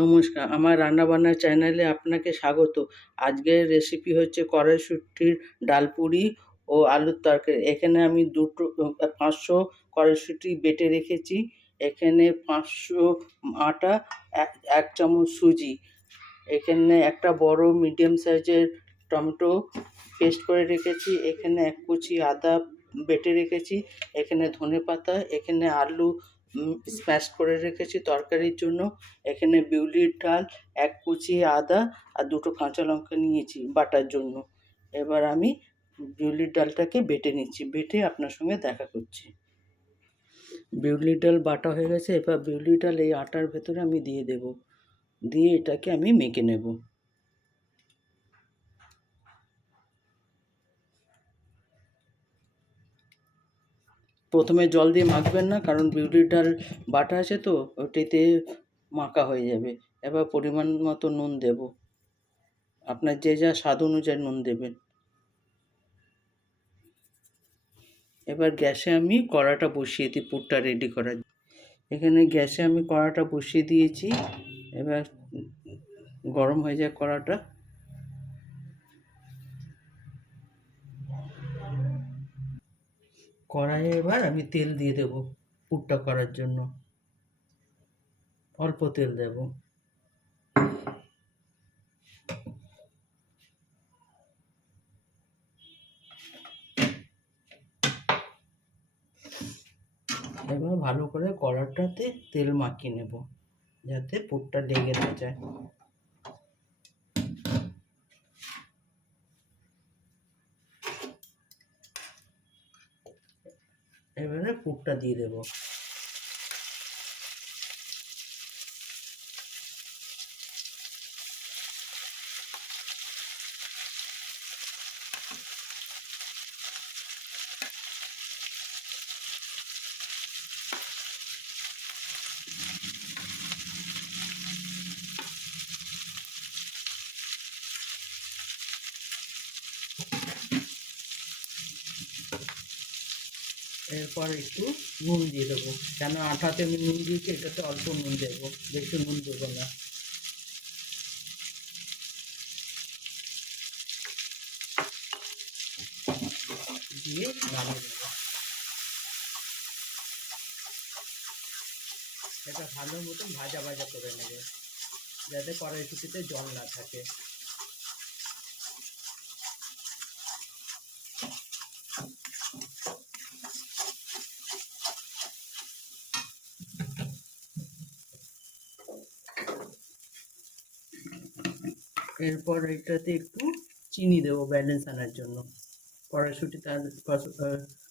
নমস্কার, আমার রান্নাবান্নার চ্যানেলে আপনাকে স্বাগত। আজকের রেসিপি হচ্ছে কড়াইশুঁটির ডালপুরি ও আলুর তরকারি। এখানে আমি 500 কড়াইশুঁটি বেটে রেখেছি। এখানে 500 আটা, 1 চামচ সুজি। এখানে একটা বড় মিডিয়াম সাইজের টমেটো পেস্ট করে রেখেছি। এখানে 1 কুচি আদা বেটে রেখেছি। এখানে ধনেপাতা, এখানে আলু স্ম্যাশ করে রেখেছি তরকারির জন্য। এখানে বিউলির ডাল, 1 কুচি আদা আর 2টো কাঁচা লঙ্কা নিয়েছি বাটার জন্য। এবার আমি বিউলির ডালটাকে বেটে নিচ্ছি, বেটে আপনার সঙ্গে দেখা করছি। বিউলির ডাল বাটা হয়ে গেছে। এবার বিউলির ডাল এই আটার ভেতরে আমি দিয়ে দেব, দিয়ে এটাকে আমি মেখে নেব। প্রথমে জল দিয়ে মাখবেন না, কারণ বিউলির ডাল বাটা আছে তো, ওটিতে মাখা হয়ে যাবে। এবার পরিমাণ মতো নুন দেব, আপনার যে যা স্বাদ অনুযায়ী নুন দেবেন। এবার গ্যাসে আমি কড়াটা বসিয়ে দিই পুরটা রেডি করার। এখানে গ্যাসে আমি কড়াটা বসিয়ে দিয়েছি। এবার গরম হয়ে যায় কড়াটা। কড়াইয়ে এবার আমি তেল দিয়ে দেব পুরটা করার জন্য। অল্প তেল দেব। এবার ভালো করে কড়াটাতে তেল মাখিয়ে নেব, যাতে পুরটা লেগে না যায়। এবারে পুরটা দিয়ে দেব। এরপর একটু নুন দিয়ে দেবো, কেন আটাতে আমি নুন দিয়েছি, এটাতে অল্প নুন দেবো, বেশি নুন দেবো না। দিয়ে নামিয়ে দেবো। এটা ভালো মতন ভাজা ভাজা করে নেবে, যাতে কড়াইশুঁটিতে জল না থাকে। এরপর এটাতে একটু চিনি দেবো ব্যালেন্স আনার জন্য। কড়াইশুঁটি তার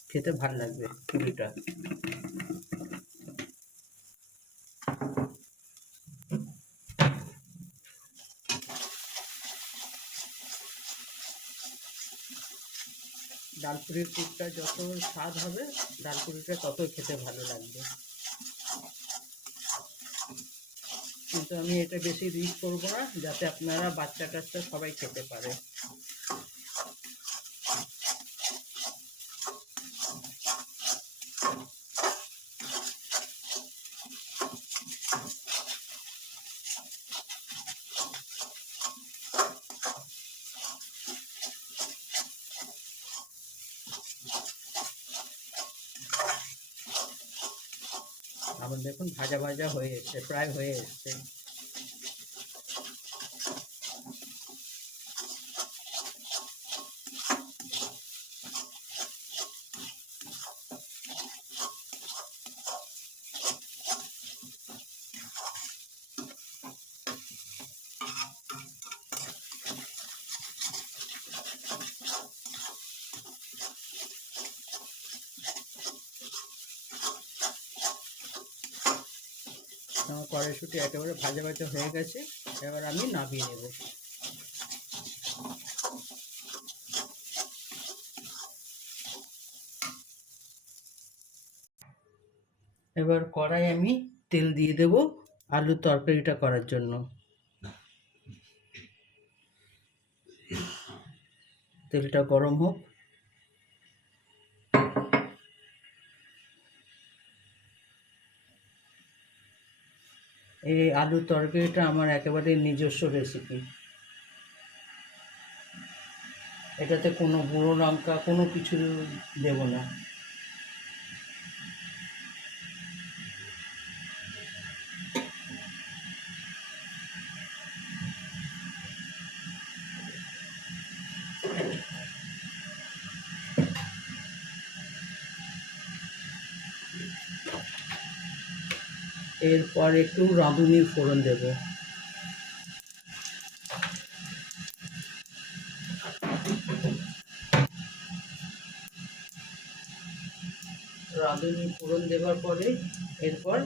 খেতে ভালো লাগবে পুরিটা। ডালপুরির পুরটা যত স্বাদ হবে, ডালপুরিটা ততই খেতে ভালো লাগবে। কিন্তু আমি এটা বেশি রিচ করবো না, যাতে আপনারা বাচ্চা টাচ্চা সবাই খেতে পারে। আমার দেখুন ভাজা ভাজা হয়ে এসছে, প্রায় হয়ে এসছে। আমার কড়াইশুঁটি একেবারে ভাজা ভাজা হয়ে গেছে। এবার আমি নামিয়ে নেব। এবার কড়াই আমি তেল দিয়ে দেব আলুর তরকারিটা করার জন্য। তেলটা গরম হোক। এই আলুর তরকারিটা আমার একেবারে নিজস্ব রেসিপি। এটাতে কোনো গুঁড়ো লঙ্কা কোনো কিছু দেব না। এরপর একটু রাঁধুনির ফোড়ন দেব। রাঁধুনি ফোড়ন দেওয়ার পরে এরপর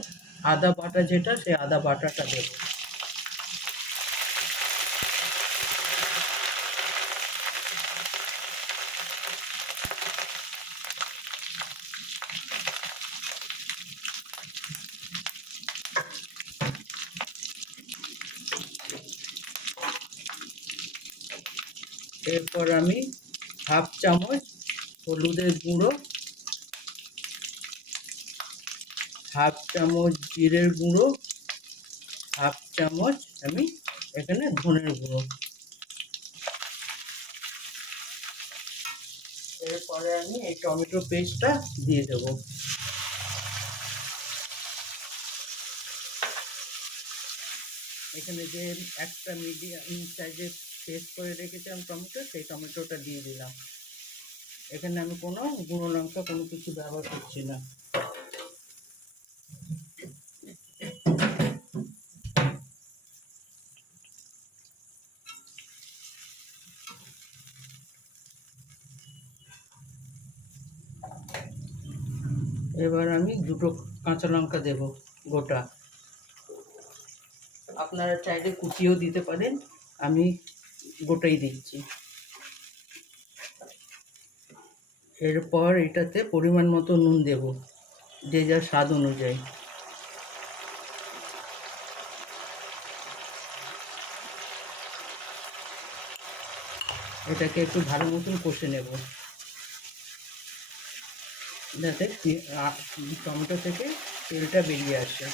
আদা বাটা যেটা, সেই আদা বাটাটা দেব। এরপর আমি হাফ চামচ হলুদের গুঁড়ো, হাফ চামচ জিরের গুঁড়ো, হাফ চামচ আমি এখানে ধনের গুঁড়ো। এরপরে আমি এই টমেটো পেস্টটা দিয়ে দেব। এখানে যে একটা মিডিয়াম সাইজের পেস্ট করে রেখেছিলাম টমেটো, সেই টমেটোটা দিয়ে দিলাম। এখানে আমি কোনো গুঁড়ো লঙ্কা কোনো কিছু ব্যবহার করছি না। এবার আমি দুটো কাঁচা লঙ্কা দেব গোটা। আপনারা চাইলে কুচিয়েও দিতে পারেন, আমি গোটাই দিচ্ছি। এরপর এটাতে পরিমাণ মতো নুন দেব, যে যার স্বাদ অনুযায়ী। এটাকে একটু ভালো মতন কষে নেব, যাতে টমেটো থেকে তেলটা বেরিয়ে আসে।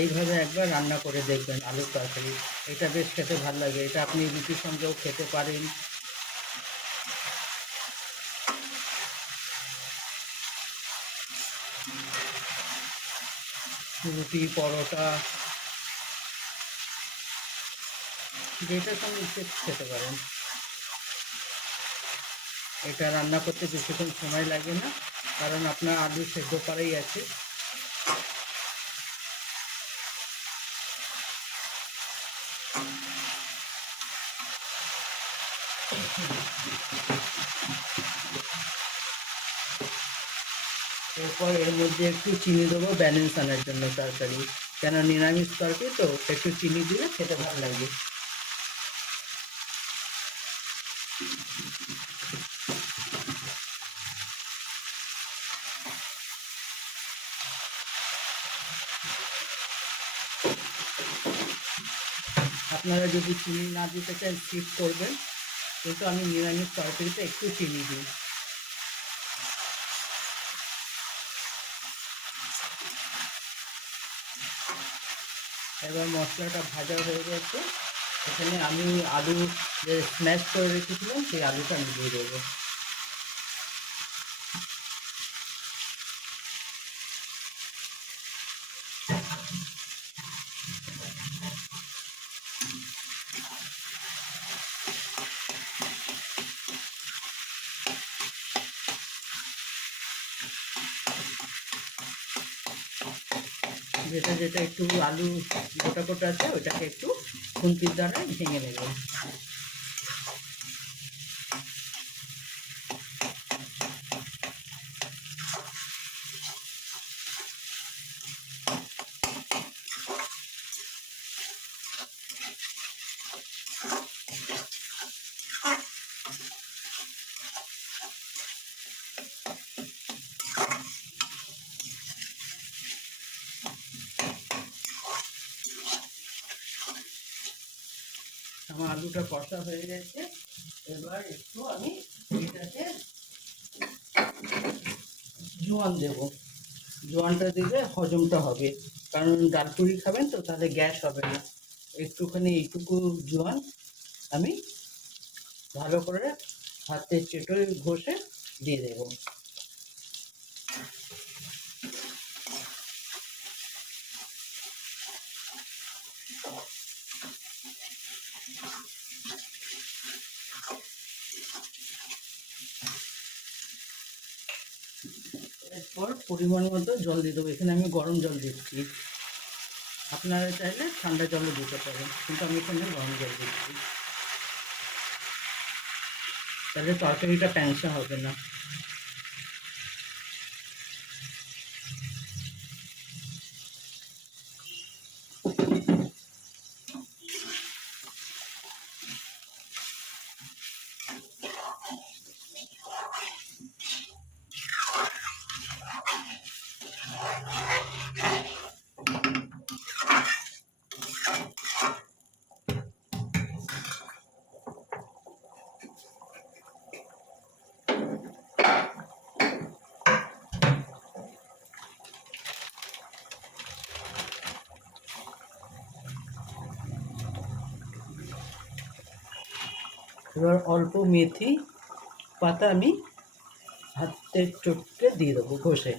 এইভাবে একবার রান্না করে দেখবেন আলুর তরকারি, এটা বেশ খেতে ভালো লাগে। এটা আপনি রুটির সঙ্গেও খেতে পারেন। রুটি, পরোটা, যেটার সঙ্গে ইচ্ছে খেতে পারেন। এটা রান্না করতে বেশিক্ষণ সময় লাগে না, কারণ আপনার আলু সেদ্ধ করাই আছে। এরপর এর মধ্যে একটু চিনি দেবো ব্যালেন্স আনার জন্য তরকারি, কেন নিরামিষ তরকারি তো একটু চিনি দিলে খেতে ভালো লাগে। আপনারা যদি চিনি না দিতে চান স্কিপ করবেন, কিন্তু আমি নিরামিষ তরকারিতে একটু চিনি দিই। এবার মশলাটা ভাজা হয়ে গেছে, এখানে আমি আলু যে স্ম্যাশ করে রেখেছিলাম সেই আলুটা আমি দিয়ে দেবো। যেটা যেটা একটু আলু গোটা গোটা আছে ওইটাকে একটু খুন্তির দ্বারা ভেঙে নেব। আমার আলুটা কষা হয়ে গেছে। এবার একটু আমি এটাকে জোয়ান দেবো। জোয়ানটা দিলে হজমটা হবে, কারণ ডাল পুরি খাবেন তো, তাহলে গ্যাস হবে না। একটুখানি এইটুকু জোয়ান আমি ভালো করে হাতে চেটে ঘষে দিয়ে দেবো। এরপর পরিমাণ মতো জল দিয়ে দেবো। এখানে আমি গরম জল দিচ্ছি, আপনারা চাইলে ঠান্ডা জলও দিতে পারেন, কিন্তু আমি এখানে গরম জল দিচ্ছি, তাহলে তরকারিটা প্যাঁচা হবে না। এবার অল্প মেথি পাতা আমি হাতের চটকে দিয়ে দেবো ঘষে।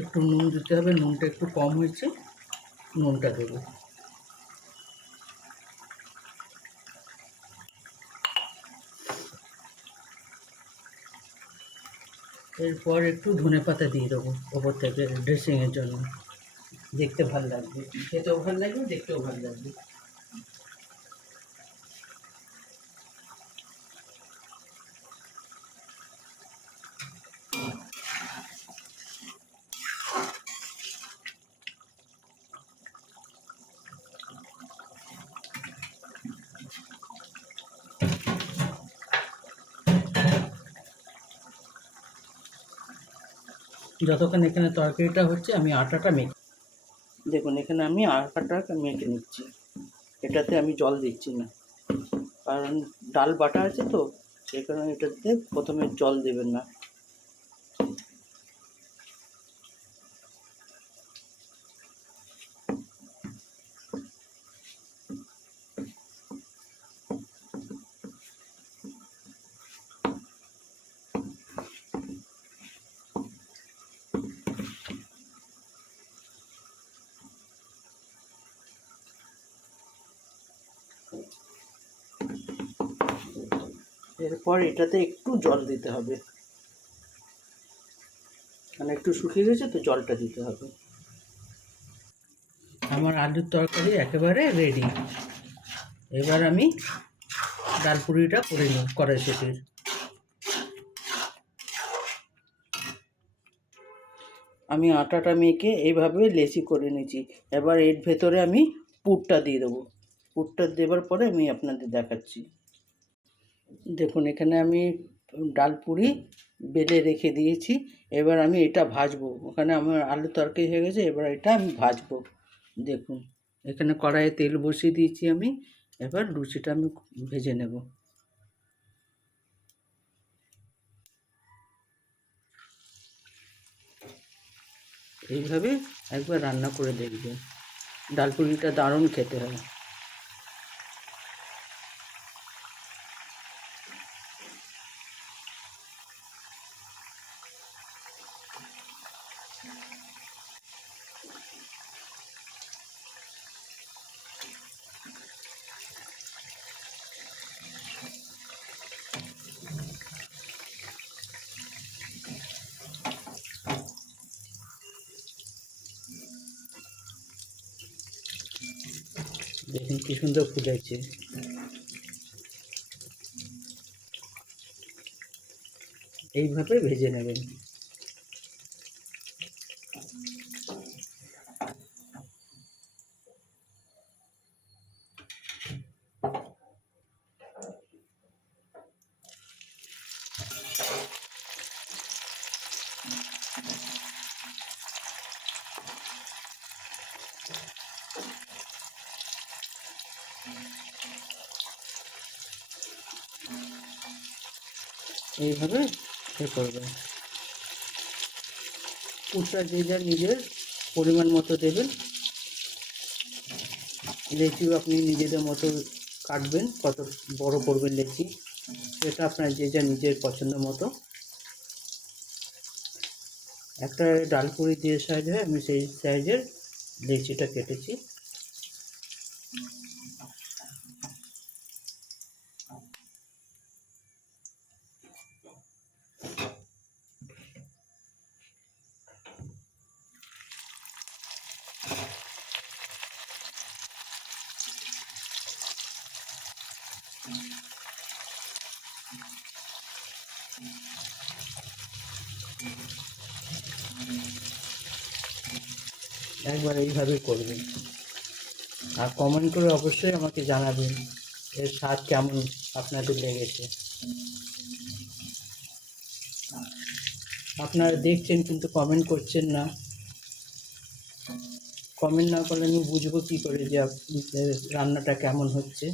একটু নুন দিতে হবে, নুনটা একটু কম হয়েছে, নুনটা দেবো। এরপর একটু ধনেপাতা দিয়ে দেবো ওপর থেকে ড্রেসিংয়ের জন্য, দেখতে ভালো লাগবে, খেতেও ভালো লাগবে, দেখতেও ভালো লাগবে। যতক্ষণ এখানে তরকারিটা হচ্ছে আমি আটাটা মেখে, দেখুন এখানে আমি আটাটা মেখে নিচ্ছি। এটাতে আমি জল দিচ্ছি না, কারণ ডাল বাটা আছে তো, সেই কারণে এটাতে প্রথমে জল দেবেন না। এরপর এটাতে একটু জল দিতে হবে, মানে একটু শুকিয়ে গেছে তো, জলটা দিতে হবে। আমার আলুর তরকারি একেবারে রেডি। এবার আমি ডাল পুরিটা করে নিই কড়াইশুঁটির। আমি আটাটা মেখে এইভাবে লেচি করে নিয়েছি। এবার এর ভেতরে আমি পুরটা দিয়ে দেবো। পুরটা দেওয়ার পরে আমি আপনাদের দেখাচ্ছি। দেখুন এখানে আমি ডাল পুরি বেলে রেখে দিয়েছি। এবার আমি এটা ভাজবো। ওখানে আমার আলুর তরকারি হয়ে গেছে, এবার এটা আমি ভাজবো। দেখুন এখানে কড়াইয়ে তেল বসিয়ে দিয়েছি আমি। এবার লুচিটা আমি ভেজে নেব। এইভাবে একবার রান্না করে দেখবেন, ডাল পুরিটা দারুণ খেতে হয়। দেখুন কি সুন্দর ফুটেছে। এইভাবে ভেজে নেবেন। এইভাবে করবেন। পুরটা যে যা নিজের পরিমাণ মতো দেবেন। লেচিও আপনি নিজেদের মতো কাটবেন, কত বড় করবেন লেচি সেটা আপনার যে যা নিজের পছন্দ মতো। একটা ডালপুরি দিয়ে সাইজ হয়, আমি সেই সাইজের লেচিটা কেটেছি। একবার এইভাবে করবেন, আর কমেন্ট করে অবশ্যই আমাকে জানাবেন এর স্বাদ কেমন আপনাদের লেগেছে। আপনারা দেখছেন কিন্তু কমেন্ট করছেন না। কমেন্ট না করলে আমি বুঝবো কী করে যে রান্নাটা কেমন হচ্ছে।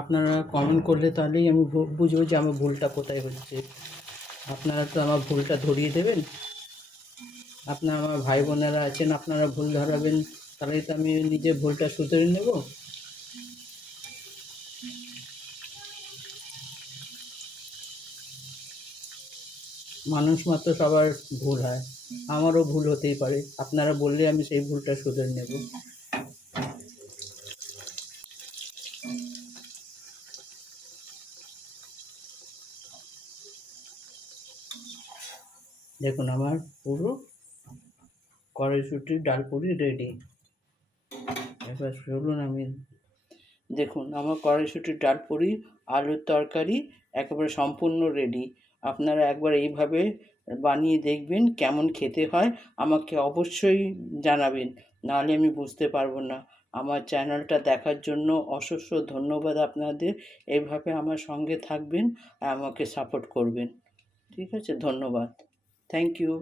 আপনারা কমেন্ট করলে তাহলেই আমি বুঝবো যে আমার ভুলটা কোথায় হচ্ছে। আপনারা তো আমার ভুলটা ধরিয়ে দেবেন। আপনারা আমার ভাই বোনেরা আছেন, আপনারা ভুল ধরাবেন, তাহলেই তো আমি নিজের ভুলটা শুধরে নেব। মানুষ মাত্র সবার ভুল হয়, আমারও ভুল হতেই পারে। আপনারা বললে আমি সেই ভুলটা শুধরে নেব। দেখুন আমার পুরো কড়াইশুঁটির ডালপুরি রেডি। এবার চলুন দেখুন আমার কড়াইশুঁটির ডালপুরি, আলুর তরকারি একেবারে সম্পূর্ণ রেডি। আপনারা একবার এইভাবে বানিয়ে দেখবেন কেমন খেতে হয়, আমাকে অবশ্যই জানাবেন, নাহলে আমি বুঝতে পারবো না। আমার চ্যানেলটা দেখার জন্য অশেষ ধন্যবাদ আপনাদের। এইভাবে আমার সঙ্গে থাকবেন আর আমাকে সাপোর্ট করবেন। ঠিক আছে, ধন্যবাদ। Thank you.